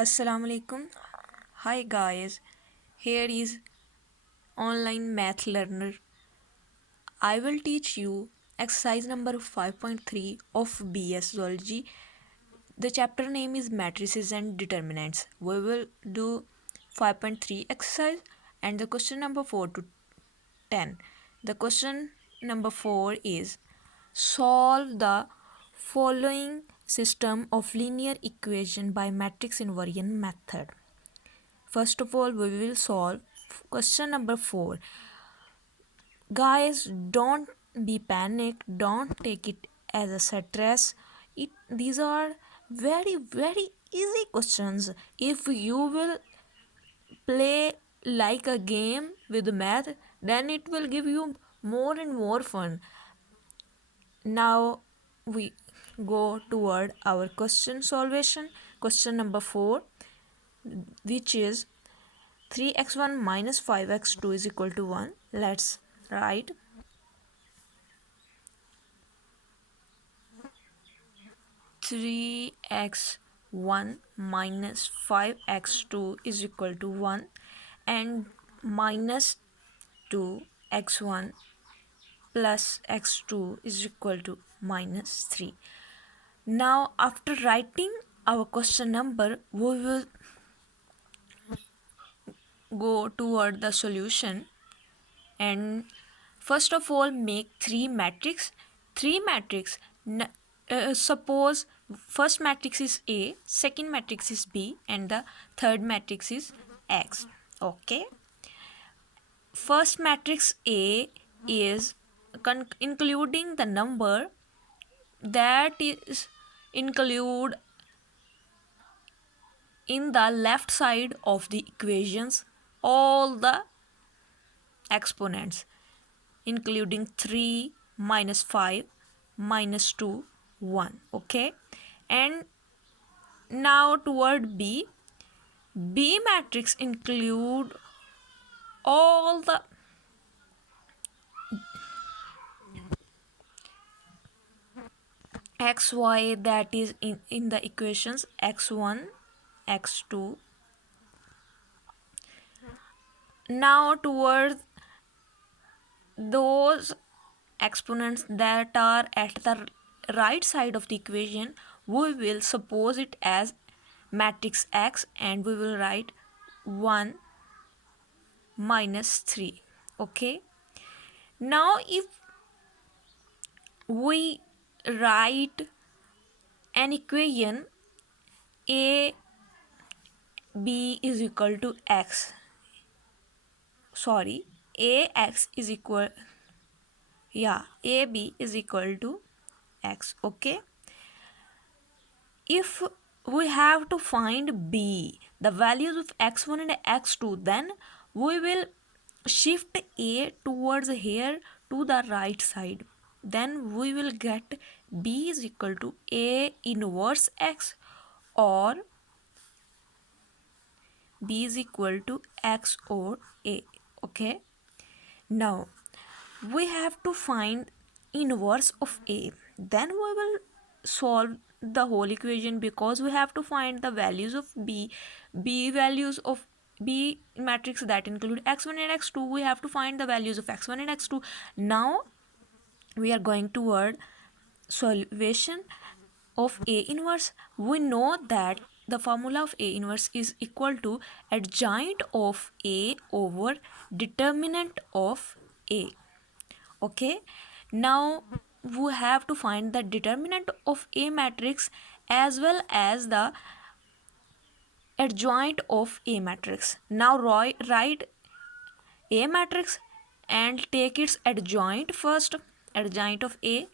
Assalamu alaikum. Hi guys. Here is online math learner. I will teach you exercise number 5.3 of BS Zoology. The chapter name is matrices and determinants. We will do 5.3 exercise and the question number 4 to 10. The question number 4 is solve the following system of linear equation by matrix invariant method. First of all, we will solve question number 4. Guys, don't be panicked, don't take it as a stress. These are very easy questions. If you will play like a game with math, then it will give you more and more fun. Now we go toward our question solvation. Question number 4, which is 3x1 minus 5x2 is equal to 1. Let's write 3x1 minus 5x2 is equal to 1 and minus 2x1 plus x2 is equal to minus 3. Now after writing our question number, we will go toward the solution. And first of all, make three matrix. Suppose first matrix is A, second matrix is B, and the third matrix is X. Okay, first matrix A is including the number that is include in the left side of the equations all the exponents, including 3 minus 5 minus 2 1. Okay, and now toward B matrix include all the xy that is in the equations x1 x2. Now toward those exponents that are at the right side of the equation, we will suppose it as matrix X and we will write 1 minus 3. Okay, now if we write an equation a b is equal to x, sorry, ax is equal, yeah, ab is equal to x. Okay, if we have to find b, the values of x1 and x2, then we will shift a towards here to the right side. Then we will get b is equal to a inverse x or b is equal to x or a. Okay, now we have to find inverse of a, then we will solve the whole equation because we have to find the values of b values of b matrix that include x1 and x2. We have to find the values of x1 and x2. Now we are going toward solution of a inverse. We know that the formula of a inverse is equal to adjoint of a over determinant of a. Okay, now we have to find the determinant of a matrix as well as the adjoint of a matrix. Now write a matrix and take its adjoint first. Adjoint of a,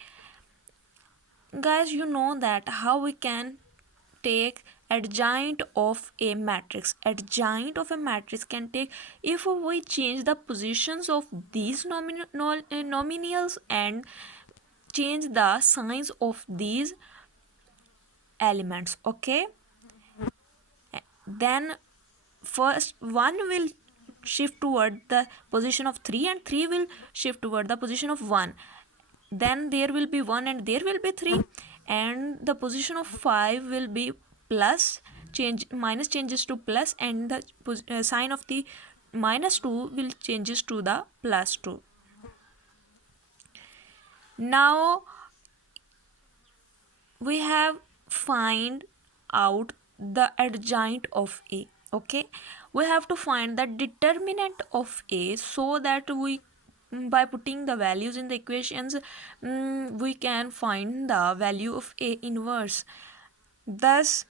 guys, you know that how we can take adjoint of a matrix. Adjoint of a matrix can take if we change the positions of these nominals and change the signs of these elements. Okay, then first 1 will shift toward the position of 3 and 3 will shift toward the position of 1. Then there will be 1 and there will be 3, and the position of 5 will be plus minus changes to plus, and the sign of the minus 2 will changes to the plus 2. Now we have find out the adjoint of a. Okay, we have to find the determinant of a, so that we, by putting the values in the equations, we can find the value of a inverse. Thus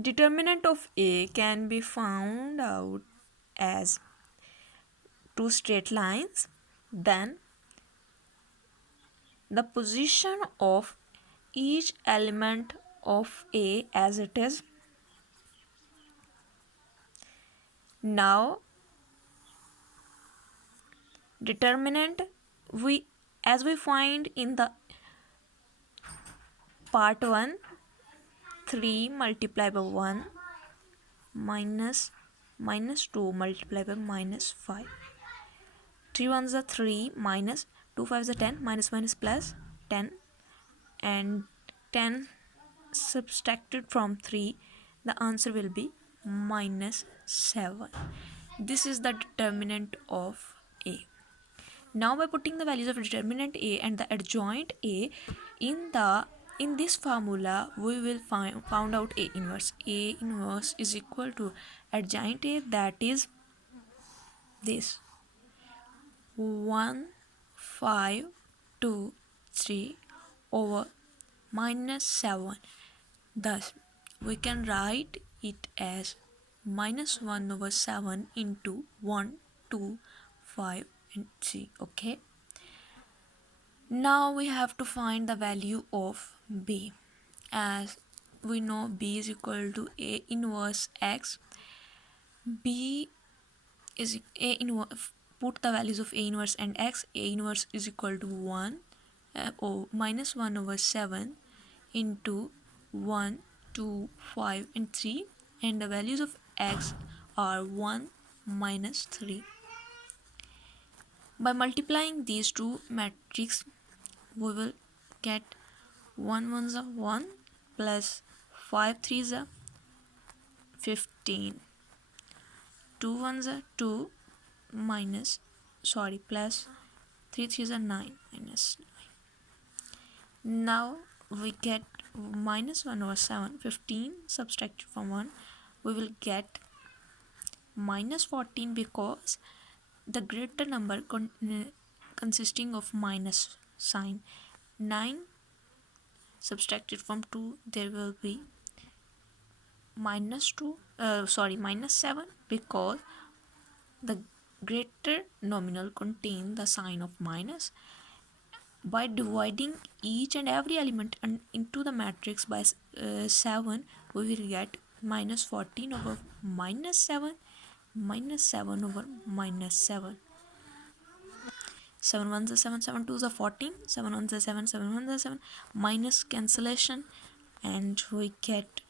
determinant of a can be found out as two straight lines, then the position of each element of a as it is. Now determinant, we, as we find in the part 1, 3 multiplied by 1 minus 2 multiplied by minus 5. 3 ones are 3, minus 2 5s are 10, minus 1 is plus 10, and 10 subtracted from 3, the answer will be minus 7. This is the determinant of a. Now by putting the values of determinant a and the adjoint a in this formula, we will found out a inverse. A inverse is equal to adjoint a, that is this 1 5 2 3 over minus 7. Thus we can write it as minus 1 over 7 into 1 2 5 and 3. Okay, now we have to find the value of b. As we know, b is equal to a inverse x. B is a inverse, put the values of a inverse and x. A inverse is equal to 1 minus 1 over 7 into 1 2 5 and 3, and the values of x are 1 minus 3. By multiplying these two matrices, we will get 1 ones are 1 plus 5 threes are 15, 2 ones are 2 minus plus 3 threes are 9 minus 9. Now we get minus 1 over 7, 15 subtracted from 1, we will get minus 14, because the greater number consisting of minus sign. 9 subtracted from 2, there will be minus 7, because the greater nominal contain the sign of minus. By dividing each and every element into the matrix by 7, we will get minus 14 over minus 7, minus 7 over minus 7. 7 ones are 7, 7 twos are 14, 7 ones are 7, 7 ones are 7, minus cancellation, and we get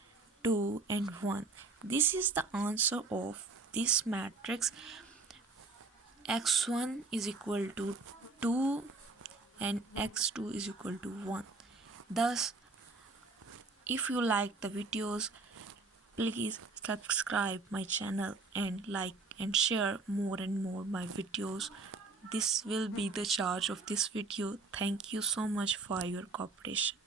2 and 1. This is the answer of this matrix. X1 is equal to 2 and x2 is equal to 1. Thus, if you like the videos, please subscribe my channel and like and share more and more my videos. This will be the charge of this video. Thank you so much for your cooperation.